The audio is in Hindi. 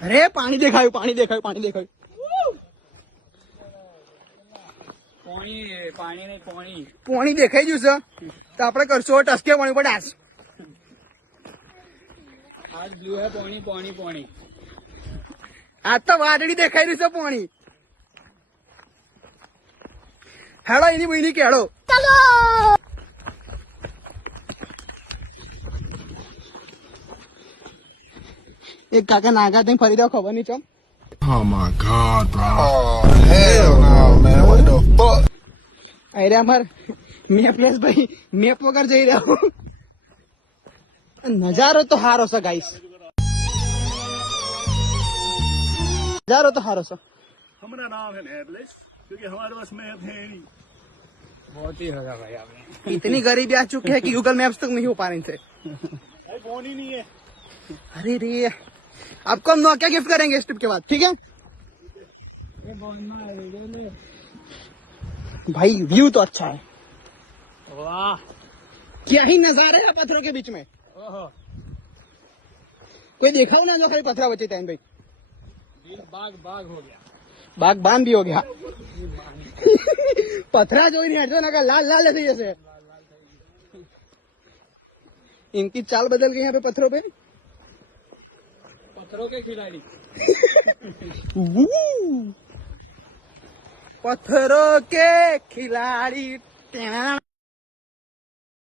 अरे पानी देखाયું पानी देखाયું पानी देखाયું પાણી નહીં પાણી પાણી દેખાઈ ગયું છે તો આપણે કરશો ટસકે પાણી પડે આજ બ્લુ હે પાણી પાણી પાણી આ તો વાદળી દેખાઈ રહ્યું છે પાણી હેડો એની બહેની કેળો ચાલો એક કાકા નાગા થઈને ફરી રહ્યો ખબર નહીં ચમ Oh my God, bro. Oh, hell no, man. What the fuck? અરે અમાર મેપ લેસ ભાઈ મેપ વગર જઈ રહ્યો નજારો તો હારો છે ગાઈસ नजारो तो हारो सा हमारा नाम है मैपलेस क्योंकि हमारे पास मैप है नहीं। बहुत ही होगा भाई आपने इतनी गरीबी आ चुकी है कि गूगल मैप्स तक नहीं हो पा रहे थे भाई फोन ही नहीं है। अरे रे आपको हम नोकिया गिफ्ट करेंगे इस ट्रिप के बाद ठीक है भाई व्यू तो अच्छा है वाह क्या ही नजारा है पत्थरों के बीच में कोई देखा हो ना जो खाली पत्थरा बचे थे भाई बाग बाग हो गया बाग बांध भी हो गया पत्थरा जो ही नहीं हटो ना लाल लाल ऐसे जैसे इनकी चाल बदल गई यहाँ पे पत्थरों पे पत्थरों के खिलाड़ी पत्थरों के खिलाड़ी